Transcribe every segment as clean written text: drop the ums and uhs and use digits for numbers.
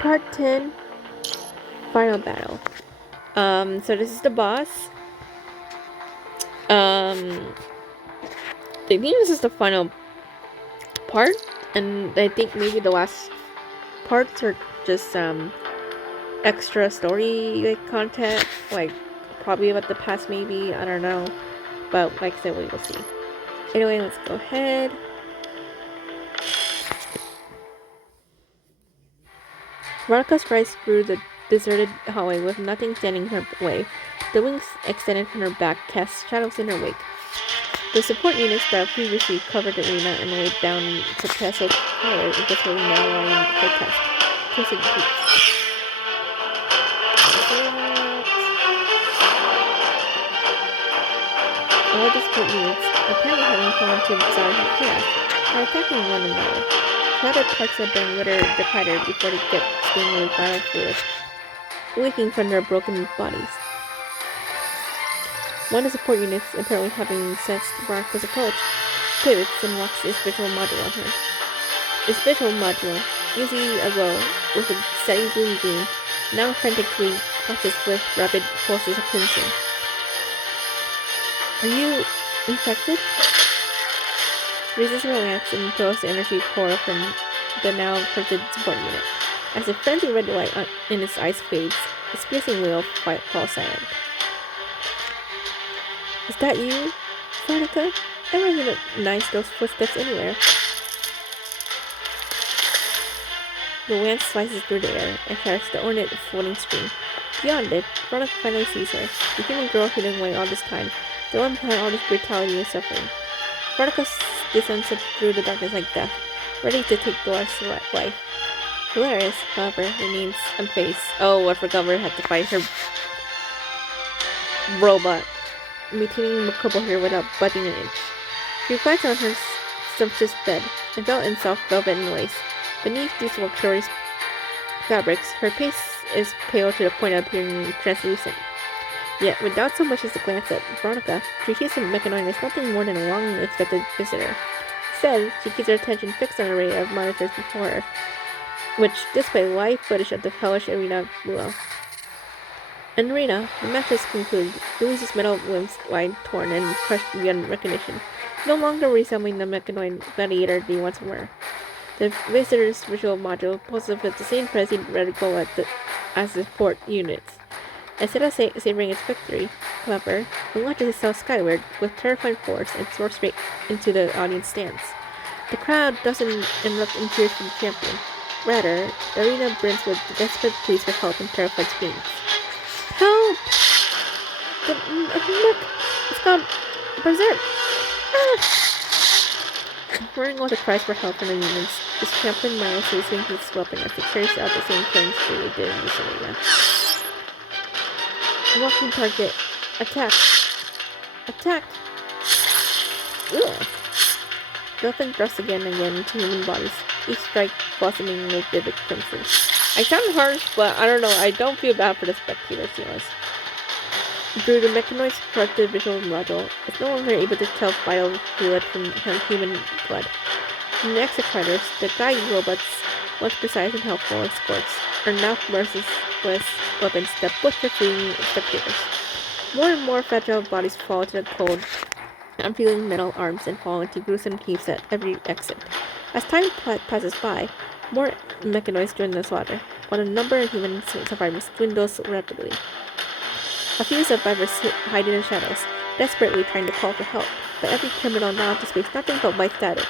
Part 10, Final Battle. So this is the boss. I think this is the final part, and I think maybe the last parts are just extra story content, probably about the past maybe, I don't know. But like I said, we will see. Anyway, let's go ahead. Veronica strides through the deserted hallway with nothing standing in her way. The wings extended from her back cast shadows in her wake. The support units that previously covered the arena and laid down suppressive fire eventually now lying for test. Twisted peaks. All the support units, apparently having fallen to the side of chaos, are attacking one another. Shattered parts of them litter the crater before they get stung with vital fluid, leaking from their broken bodies. One of the support units, apparently having sensed Veronica's approach, pivots and locks its visual module on her. Its visual module, easy as well, with a steady green beam, now frantically flashes with rapid pulses of crimson. Are you infected? Raises her lance and throws the energy core from the now encrypted support unit. As the frenzy red light in its eyes fades, its piercing wail falls silent. Is that you, Veronica? I recognize those footsteps anywhere. The lance slices through the air and carries the ornate floating screen. Beyond it, Veronica finally sees her, the human girl hidden away all this time, the one behind all this brutality and suffering. Veronica descends through the darkness like death, ready to take the last life. Hilarious, however, remains unfazed. Oh, I forgot we had to fight her robot, maintaining Makobo here without budging an inch. She reclines on her sumptuous bed, enveloped in soft velvet and lace. Beneath these luxurious fabrics, her face is pale to the point of appearing translucent. Yet, without so much as a glance at Veronica, she sees the mechanoid as nothing more than a long-expected visitor. Instead, she keeps her attention fixed on an array of monitors before her, which display live footage of the hellish arena below. In the arena, the match has concluded. Louise's metal limbs lie torn and crushed beyond recognition, no longer resembling the mechanoid gladiator they once were. The visitor's visual module pulses with the same frenzied reticle as the support units. Instead of savoring its victory, however, it launches itself skyward with terrifying force and soars straight into the audience stands. The crowd doesn't erupt in cheers for the champion. Rather, the arena burns with desperate pleas for help and terrified screams. Help! The mech! It's gone berserk! Ah! Roaring all the cries for help from the humans, this champion mindlessly swings its weapon as it carries out the same killing spree it did in this arena. Walking target. Attack. Attack. Ugh. Weapon thrusts again and again into human bodies, each strike blossoming with vivid crimson. I sound harsh, but I don't know, I don't feel bad for the spectators, you know. Through the mechanoid's corrupted visual module, it's no longer able to tell vital fluid from human blood. In the execrators, the guide robots, once precise and helpful escorts, are now merciless weapons that butcher fleeing spectators. More and more fragile bodies fall to the cold, unfeeling metal arms and fall into gruesome heaps at every exit. As time passes by, more mechanoids join the slaughter, while the number of human survivors dwindles rapidly. A few survivors hide in the shadows, desperately trying to call for help, but every criminal now displays nothing but white static.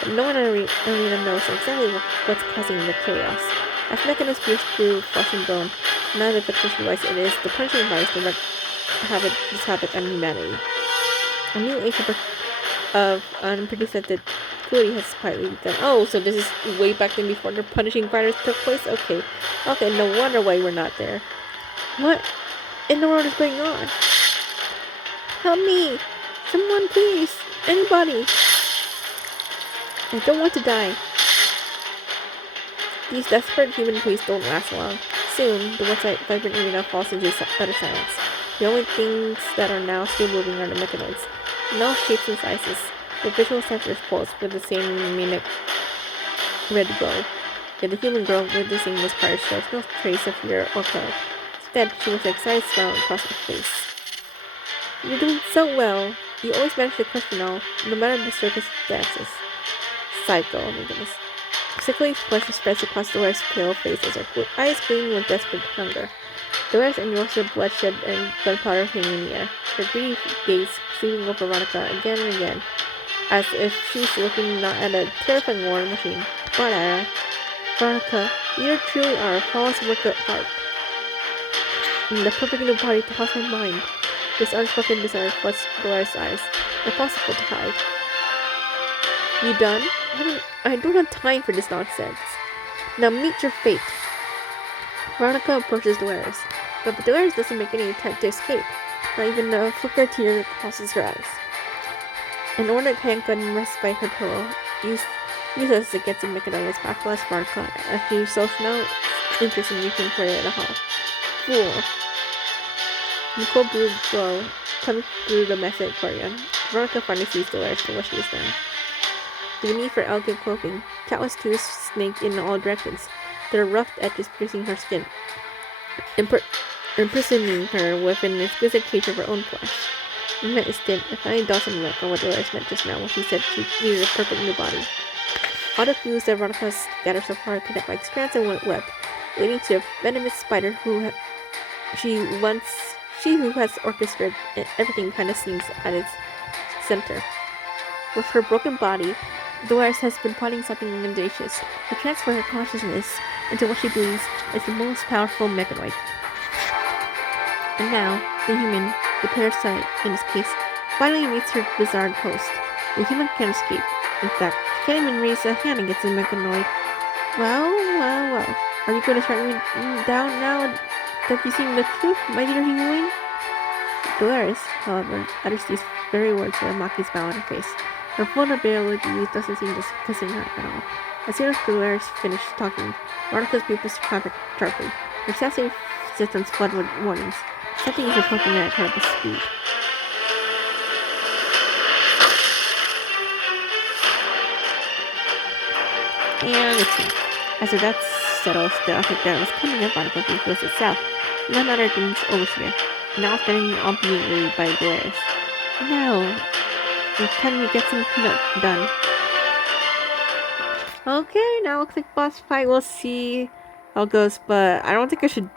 But no one in the arena knows exactly what's causing the chaos. As mechanics pierce through flesh and bone, none of the victims realize it is the punishing virus that this havoc on humanity. A new age of unprecedented cruelty has quietly begun. Oh, so this is way back then before the punishing virus took place? Okay, no wonder why we're not there. What in the world is going on? Help me! Someone please! Anybody! I don't want to die. These desperate human pleas don't last long. Soon, the once vibrant arena falls into utter silence. The only things that are now still moving are the mechanoids. In all shapes and sizes, the visual sensors pulse with the same manic red glow. Yet the human girl witnessing this part shows no trace of fear or courage. Instead, she was an excited smile across her face. You're doing so well. You always manage to crush it all, no matter the circumstances. Psycho, oh my goodness. Sickly flush spreads across Dolores' pale face as her eyes gleam with desperate hunger. Dolores enjoys her bloodshed and gunpowder hanging in the air, her greedy gaze sweeping over Veronica again and again, as if she's looking not at a terrifying war machine, but at her. Veronica, you truly are a flawless work of art. And the perfect new body to house my mind. This unspoken desire floods Dolores' eyes, impossible to hide. You done? I don't have time for this nonsense. Now meet your fate. Veronica approaches Dolores, but Dolores doesn't make any attempt to escape. Not even a flicker tear crosses her eyes. An ornate handgun rests by her pillow, useless against the mechanoid's backlash Veronica, as she shows no interest in reaching for it at all. Fool. In the cold blue glow coming through the messy aquarium, Veronica finally sees Dolores for what she is now. Beneath her elegant clothing, countless tools snake in all directions, their rough edges piercing her skin, imprisoning her within an exquisite cage of her own flesh. In that instant, a tiny Dawson look on what Dolores meant just now when she said she needed a perfect new body. All the clues that Veronica scattered so far connect like strands in one web, leading to a venomous spider who has orchestrated everything behind the scenes at its center. With her broken body, Dolores has been plotting something audacious to transfer her consciousness into what she believes is the most powerful mechanoid. And now, the human, the parasite in this case, finally meets her bizarre host. The human can't escape. In fact, she can't even raise a hand against the mechanoid. Well. Are you going to shut me down now that you've seen the truth, my dear human? Dolores, however, utters these very words with a mocking smile on her face. Her vulnerability doesn't seem to concern her at all. As soon as Dolores finished talking, Veronica's pupils contract sharply. Her sensory systems flood with warnings. Something is approaching at incredible speed. And let's see. As her dust settles, the object that was coming at Veronica reveals itself. None other than its overseer, now standing obediently by Dolores. Now, it's time to get some cleanup done. Okay, now looks like boss fight. We'll see how it goes, but I don't think I should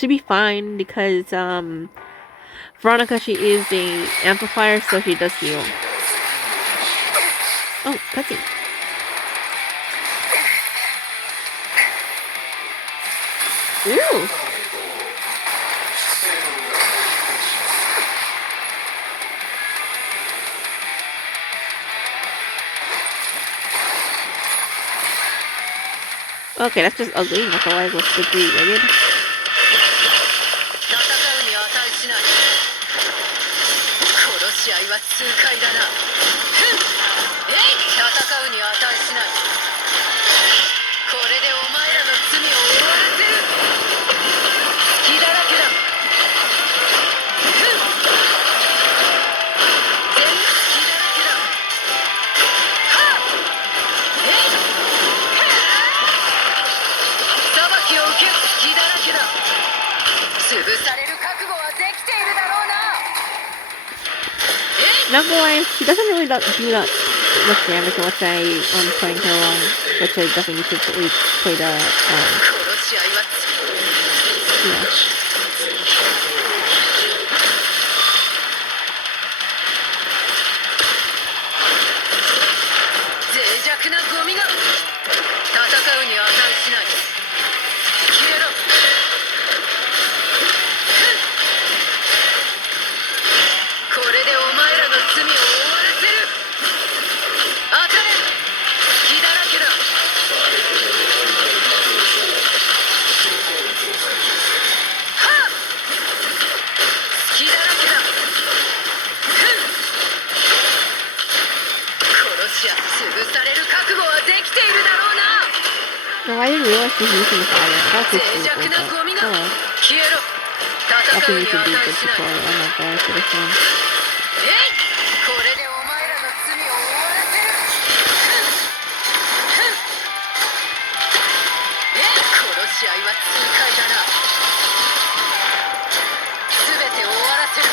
be fine because Veronica, she is a amplifier, so she does heal. Oh, cutscene. Ooh. Okay, that's just ugly. That's all I was degree rated. Not gonna lie, she doesn't really do that much damage unless I'm playing her wrong, which I definitely need to play the yeah. No, I didn't realize she was using fire. That's just super cool, but oh well. Definitely need to do good tutorial. Oh my gosh, for this one. 試合は痛快だな。全て終わらせる。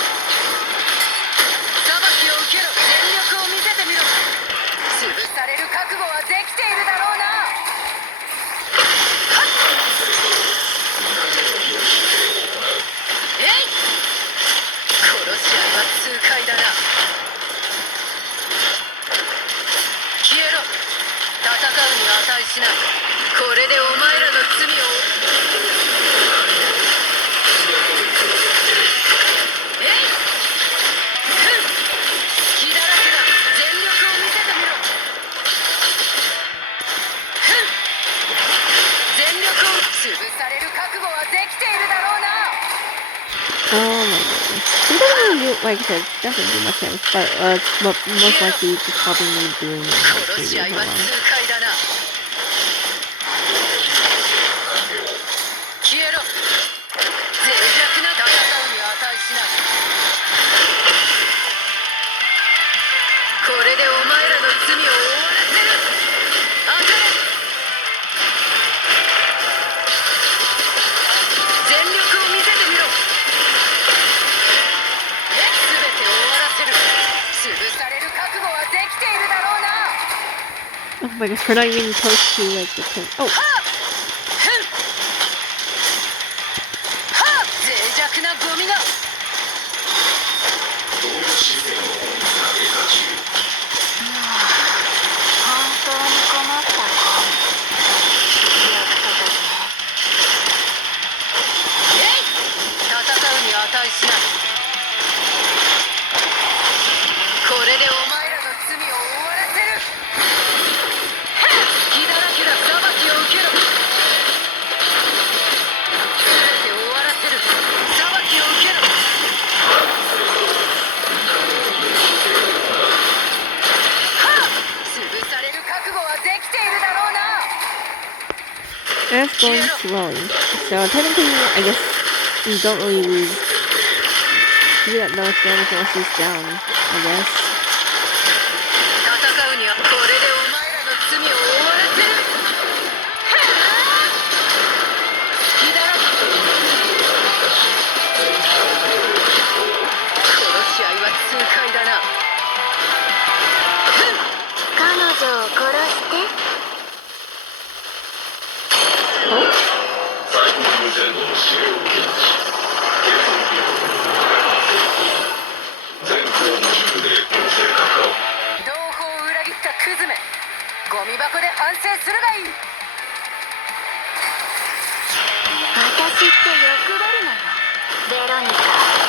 裁きを受けろ。全力を見せてみろ。潰される覚悟はできているだろうな。えい。この試合は痛快だな。消えろ。戦うに値しない。これでお前らの罪を。えい。隙だらけだ。全力を見せてみろ。全力を。潰される覚悟はできているだろうな。Oh my goodness. He doesn't really do, like I said, doesn't do much damage, but most likely it's just probably me doing it. この試合は痛快だな。消えろ。脆弱な戦うに値しない。これでお前らの罪を終わらせる。当たれ。全力を見せてみろ。全て終わらせる。潰される覚悟はできているだろうな。Oh my gosh, we're not even close to like the thing. Oh! 脆弱なゴミが。本当に困ったか。戦うに値しない。これでお前らの罪を終わらせる。隙だらけだ。裁きを受けろ。全て終わらせる。裁きを受けろ。潰される覚悟はできているだろうな。And it's going slowly. So technically, I guess you don't really lose. You get that much damage once he's down, I guess. 戦うにはこれでお前らの罪を終わらせる。隙だらけ。この試合は痛快だな。彼女を殺して。同胞を裏切ったクズめ。ゴミ箱で反省するがいい。私って欲張るのよ、ベロニカ。あな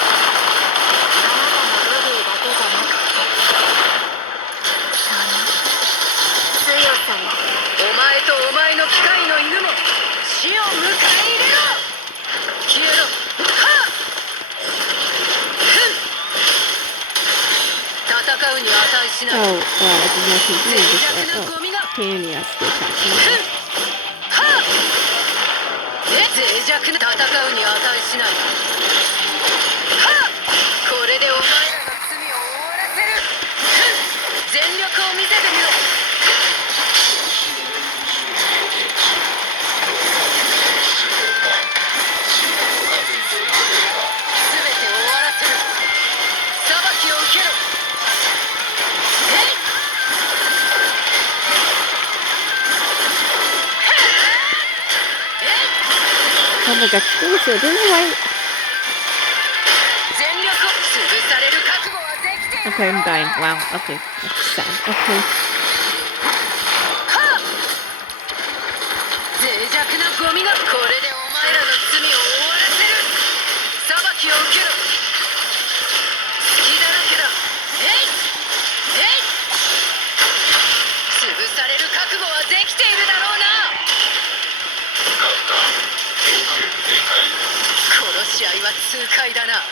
たのボディだけじゃなくて、その強さも。お前とお前の機械の犬も死を迎え入れろ。消えろ。戦うに値しない。Oh, I didn't know he did this. Pain in the ass to attack me. 脆弱な戦うに値しない。これでお前らの罪を終わらせる。全力を見せてみろ。全て終わらせる。裁きを受けろ。Oh my god, this is right. Okay, I'm dying. Wow, okay. That's sad. Okay. 脆弱なゴミが。これでお前らの罪を終わらせる。裁きを受けろ。隙だらけだ。潰される覚悟はできているだろうな。この試合は痛快だな。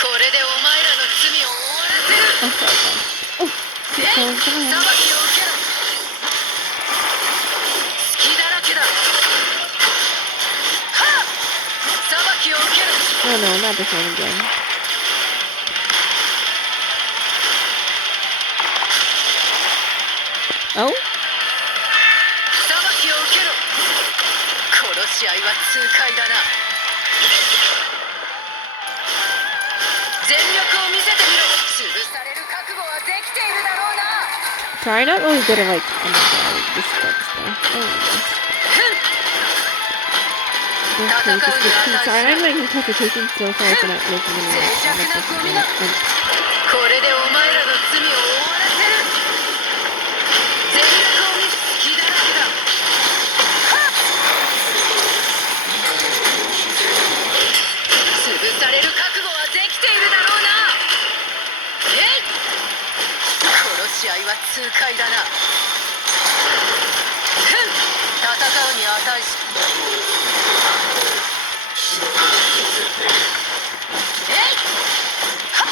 これでお前らの罪を終わらせる。裁きを受けろ。隙だらけだ。裁きを受けろ。Oh no, not this one again. Oh? 裁きを受けろ。試合は痛快だな。全力を見せてみろ。潰される覚悟はできているだろうな。 Sorry, not really good at like, oh my god, this sucks though. Okay, just get too sorry. I'm making concentration, so sorry for not making any like, これでお前らの罪を終わらせる。全力を見せ隙だらけだ。潰される覚悟はできているだろうな。えい、この試合は痛快だな。戦うに値し。えい、はっ、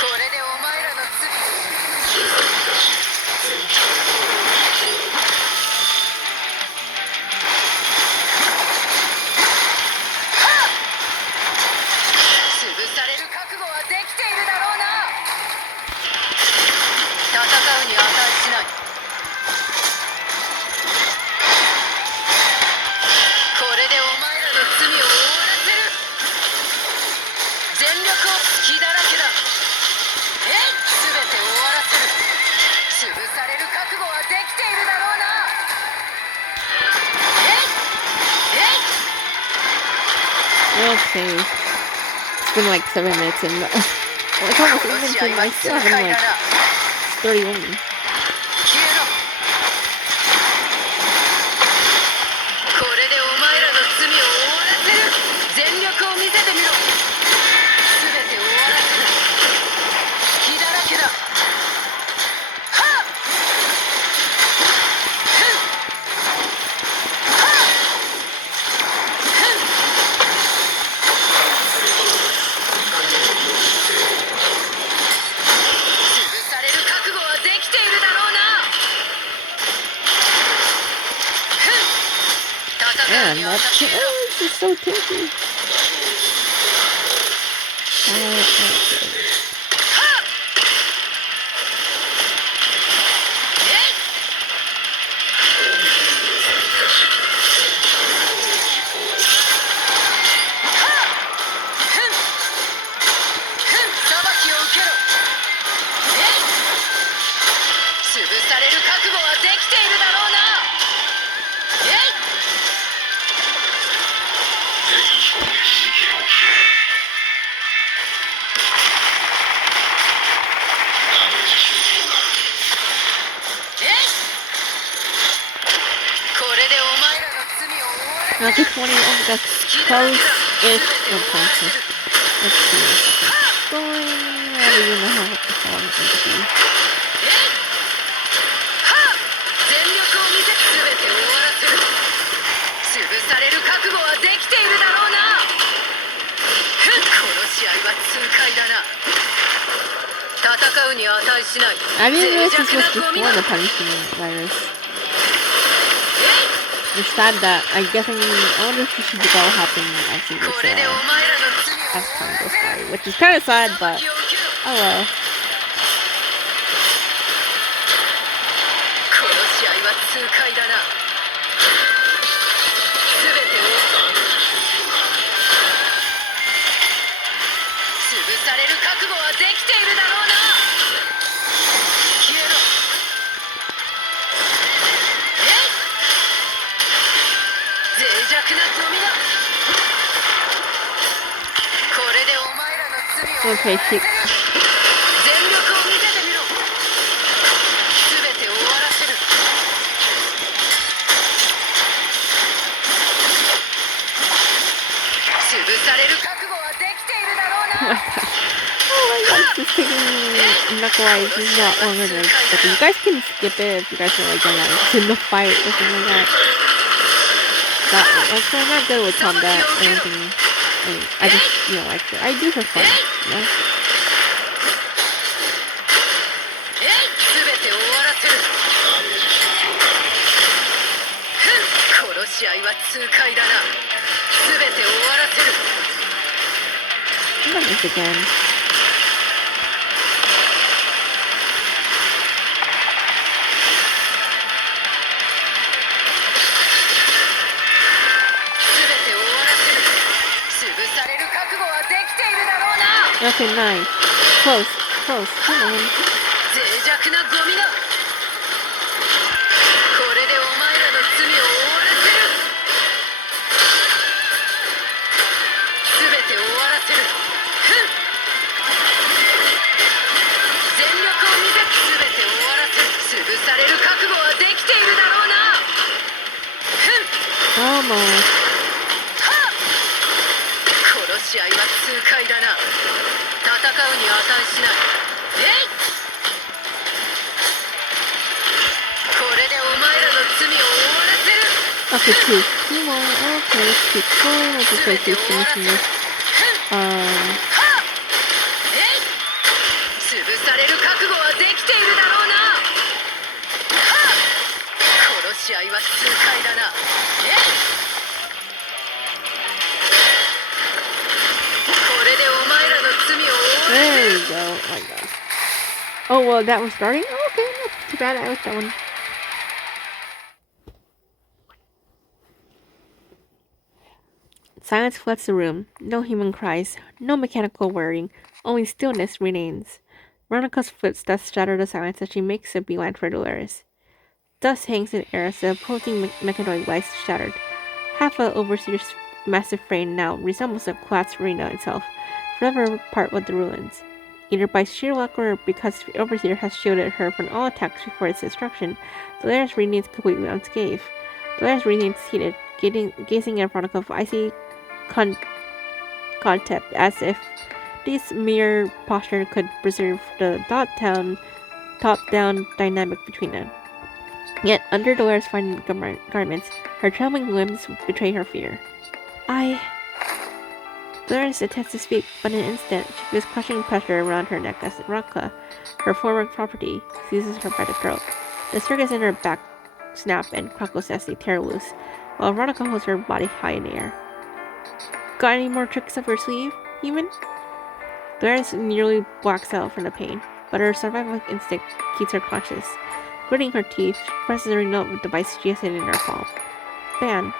これでお前らの罪。潰される覚悟はできているだろうな。戦うに値しない。これでお前らの罪を終わらせる。全力を隙だらけだ。えい、全て終わらせる。潰される覚悟はできているだろうな。えい、えい。 okay. It's been like 7 minutes and it's almost even and I still haven't like 31. 消えろ。これでお前らの罪を終わらせる。全力を見せてみろ。全て終わらせる。隙だらけだ。はっ、ふん、はっ、ふん。潰される覚悟はできているだろうな。ふん、戦う Man, に that's 値しろ。this is so tinky. Okay. 潰される覚悟はできているだろうな。えい、えい、これでお前らの罪を終わらせる。 Not just 20, oh, that's close-ish. Oh, close. Let's see. Going. I don't even know how long it's going to be. えい、はっ、全力を見せて全て終わらせる。潰される覚悟はできているだろうな。ふん、この試合は痛快だな。戦うに値しない。 I didn't know this 脆 was 弱なゴミ before だ。 the punishment virus. えい、 It's sad that I guess I wonder if this should all happen as it これでお was 前らの罪を as 終わ time ら goes せる。 by, which is kind of sad, 裁 but きを受けろ。 oh well. この試合は痛快だな。全てを潰される覚悟はできているだろうな。消えろ。えい、脆弱なゴミだ。これでお前らの罪を終わらせ Okay, る。 she. 全力を見せてみろ。全て終わらせる。潰される覚悟はできているだろう Oh な。 my god. Oh my god, this is taking knuckle-eyes. This is not longer than expected. You guys can skip it if you guys are like in the fight or something like that. But also, I'm not good with combat or anything. I just, like I do for fun, えい、全て終わらせる。ふん、この試合は痛快だな。全て終わらせる。I'm done this again. Okay, 9. Close. Close. Come on. 脆弱なゴミがこれでお前らの罪を終わらせる全て終わらせるふん全力を見せ全て終わらせる潰される覚悟はできているだろうなふん Almost. 殺し合いは痛快だな戦うに値しないえいこれでお前らの罪を終わらせる Okay, 2. 2 more. Okay, let's keep going. Let's just like keep finishing this. 潰される覚悟はできているだろうな殺し合いは痛快だなこれでお前らの罪を終わらせ There る we go. Oh my god. Oh, well, that was starting? Oh, okay, not too bad. I like that one. Silence floods the room. No human cries. No mechanical whirring. Only stillness remains. Veronica's footsteps shatter the silence as she makes a beeline for Dolores. Dust hangs in the air as the opposing mechanoid lies shattered. Half of the overseer's massive frame now resembles a collapsed arena itself, forever apart with the ruins. Either by sheer luck or because the overseer has shielded her from all attacks before its destruction, Dolores remains completely unscathed. Dolores remains seated, gazing at Veronica with icy contempt, as if this mere posture could preserve the top-down dynamic between them. Yet, under Dolores' fine garments, her trembling limbs betray her fear. Dolores attempts to speak, but in an instant, she feels crushing pressure around her neck as Veronica, her former property, seizes her by the throat. The circuits in her back snap and crackles as they tear loose, while Veronica holds her body high in the air. Got any more tricks up her sleeve, human? Dolores nearly blacks out from the pain, but her survival instinct keeps her conscious. Gritting her teeth, she presses the remote device she has hidden in her palm. Bam!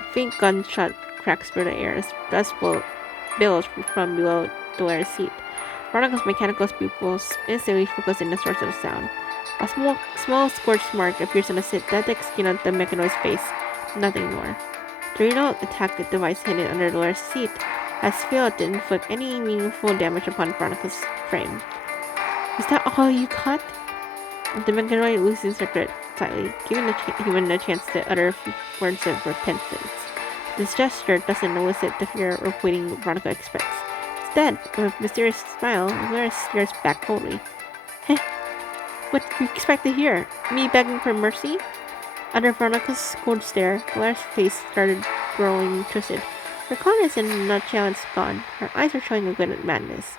A faint gunshot cracks through the air as dust billows from below Dolores' seat. Veronica's mechanical pupils instantly focus in the source of the sound. A small scorched mark appears on the synthetic skin of the mechanoid's face. Nothing more. The remote attack device hidden under Dolores' seat has failed to inflict any meaningful damage upon Veronica's frame. Is that all you got? The mechanoid loosens her grip slightly, giving the human a chance to utter a few words of repentance. This gesture doesn't elicit the fear or pleading Veronica expects. Instead, with a mysterious smile, Dolores stares back coldly. Heh, what do you expect to hear? Me begging for mercy? Under Veronica's cold stare, Dolores' face started growing twisted. Her calmness in a nutshell is gone. Her eyes are showing a glint of madness.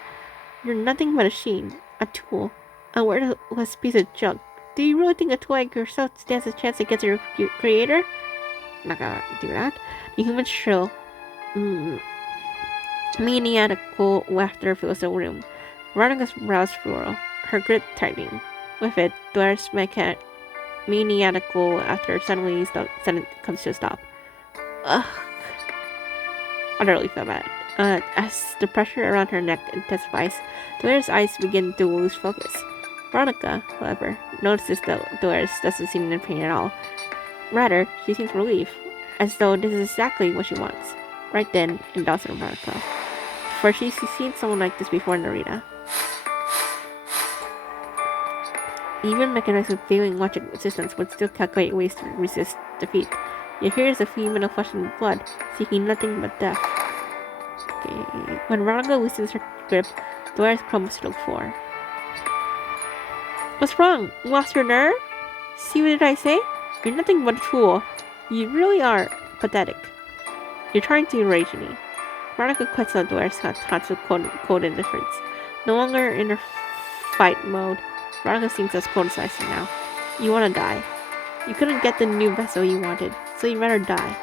You're nothing but a sheen, a tool, a worthless piece of junk. Do you really think a tool like yourself stands a chance against your creator? I'm not gonna do that. The human shrill, maniacal laughter fills the room. Veronica's brows furrow, her grip tightening. With it, Dolores' maniacal laughter suddenly comes to a stop. Ugh. I really feel bad. As the pressure around her neck intensifies, Dolores' eyes begin to lose focus. Veronica, however, notices that Dolores doesn't seem in pain at all. Rather, she seems relieved, as though this is exactly what she wants. Right then, and dawns on Veronica. For she's seen someone like this before in the arena. Even mechanics with failing logic systems would still calculate ways to resist defeat. Yet here is a female of flesh and blood, seeking nothing but death. Okay. When Veronica loosens her grip, Dolores crumbles to the floor. What's wrong? You lost your nerve? See what did I say? You're nothing but a fool. You really are pathetic. You're trying to enrage me. Veronica quits on Dolores' taunts with cold indifference. No longer in her fight mode, Veronica seems as cold as ice now. You want to die. You couldn't get the new vessel you wanted, so you'd rather die.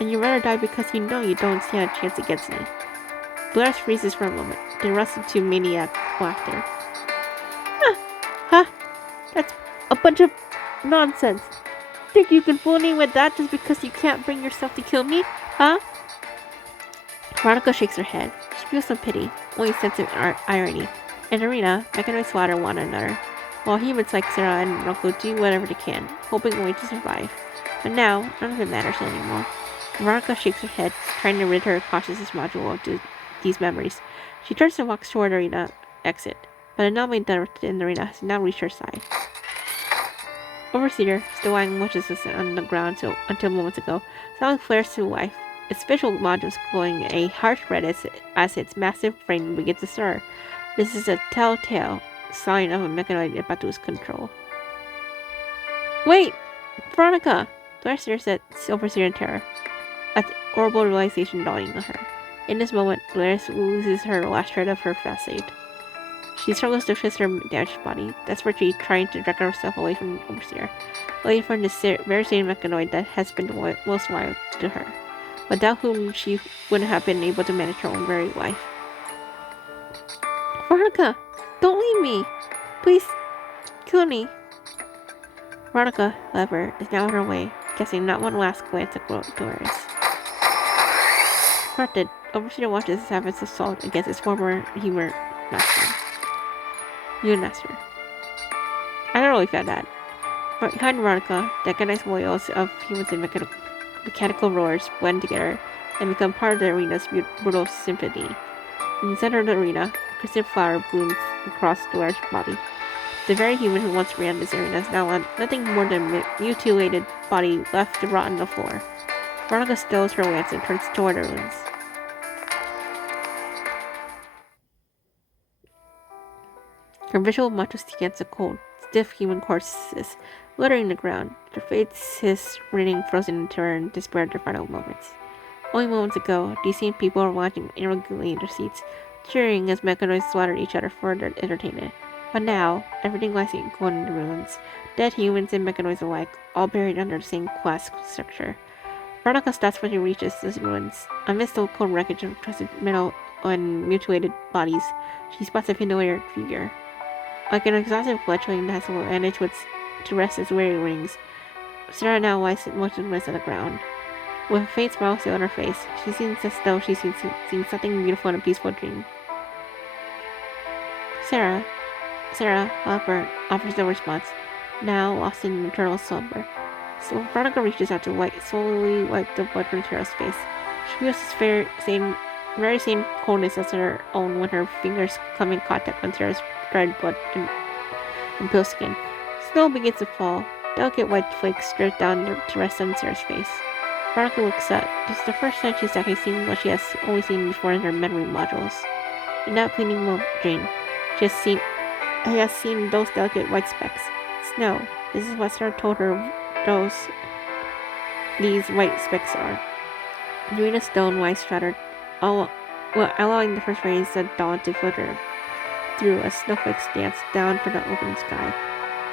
And you'd rather die because you know you don't stand a chance against me. Dolores freezes for a moment, then rusts into maniac laughter. Huh? That's a bunch of nonsense. Think you can fool me with that just because you can't bring yourself to kill me? Huh? Veronica shakes her head. She feels some pity. only sense of irony. In Arena, mechanoids slaughter one another, while humans like Sarah and Rocco do whatever they can, hoping only to survive. But now, none of it matters anymore. Veronica shakes her head, trying to rid her consciousness module of these memories. She turns and walks toward Arena exit, but an anomaly in the arena has now reached her side. Overseer, still lying motionless on the ground until moments ago, suddenly flares to life. Its visual modules glowing a harsh red as its massive brain begins to stir. This is a telltale sign of a mechanoid about to lose control. Wait! Veronica! Blair stares at Overseer in terror, at the horrible realization dawning on her. In this moment, Blair loses her last shred of her facade. She struggles to twist her damaged body, desperately trying to drag herself away from Overseer, away from this very same mechanoid that has been most loyal to her, without whom she wouldn't have been able to manage her own very life. Veronica! Don't leave me! Please, kill me! Veronica, however, is now on her way, casting not one last glance at Dolores. Corrupted, Overseer watches the savage assault against his former human master. I don't know if you that. But behind Veronica, the agonized wails of humans and mechanical roars blend together and become part of the arena's brutal symphony. In the center of the arena, a crimson flower blooms across the large body. The very human who once ran this arena is now nothing more than a mutilated body left to rot on the floor. Veronica stills her lance and turns toward her ruins. Her visual modules against the cold, stiff human corpses littering the ground, their faces raining frozen in terror and despair at their final moments. Only moments ago, these same people were watching irregularly in their seats, cheering as mechanoids slaughtered each other for their entertainment. But now, everything lies in cold in the ruins. Dead humans and mechanoids alike, all buried under the same class structure. Veronica stops when she reaches these ruins. Amidst the cold wreckage of twisted metal and mutilated bodies, she spots a familiar figure. Like an exhausted fledgling that has managed to rest its weary wings, Sarah now lies motionless on the ground. With a faint smile still on her face, she seems as though she's seen something beautiful in a peaceful dream. Sarah, however, offers no response, now lost in eternal slumber. So Veronica reaches out to slowly wipe the blood from Sarah's face. She feels this very same coldness as her own when her fingers come in contact with Sarah's dried blood and pale skin. Snow begins to fall. Delicate white flakes drift down to rest on Sarah's face. Veronica looks up. This is the first time she's actually seen what she has only seen before in her memory modules. In that fleeting dream, she has seen those delicate white specks. Snow. This is what Sarah told her these white specks are. Doing a stone white shattered, allowing the first rays of dawn to filter through as snowflakes dance down from the open sky.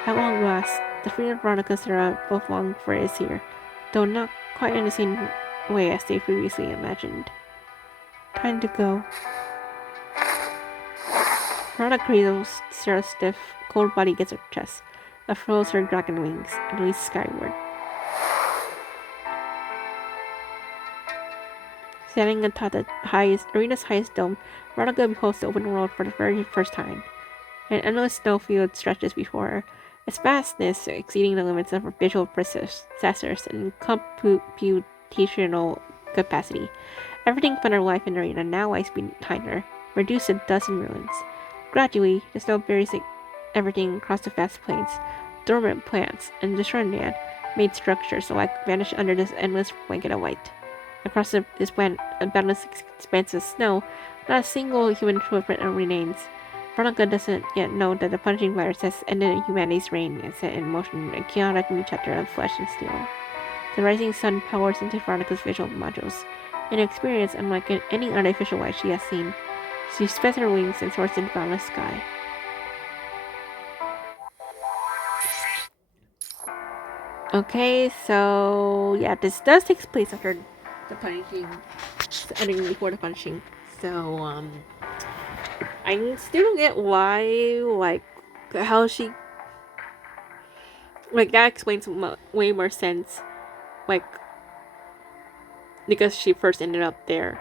At long last, the freedom Veronica and Sarah both long for is here, though not quite in the same way as they previously imagined. Time to go. Veronica cradles Sarah's stiff, cold body against her chest, unfurls her dragon wings, and leads skyward. Standing atop the arena's highest dome, Veronica beholds the open world for the very first time. An endless snowfield stretches before her, its vastness exceeding the limits of her visual processors and computational capacity. Everything from her life in the arena now lies behind her, reduced to dust and ruins. Gradually, the snow buries everything across the vast plains. Dormant plants and destroyed man-made structures alike vanish under this endless blanket of white. Across this boundless expanse of snow, not a single human footprint remains. Veronica doesn't yet know that the punishing virus has ended humanity's reign and set in motion a chaotic new chapter of flesh and steel. The rising sun powers into Veronica's visual modules, an experience unlike any artificial light she has seen. She spreads her wings and soars into the boundless sky. Okay, so yeah, this does take place after the punishing, ending before the punishing. So I still don't get why, how she, that explains way more sense, because she first ended up there.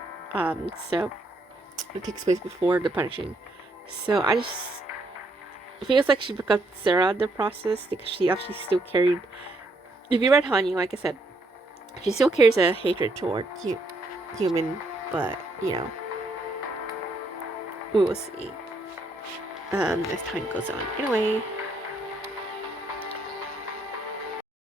So It takes place before the punishing. So I just it feels like she broke up Sarah in the process because she actually still carried. If you read Hanyu, like I said, she still carries a hatred toward human, but you know, we will see as time goes on. Anyway.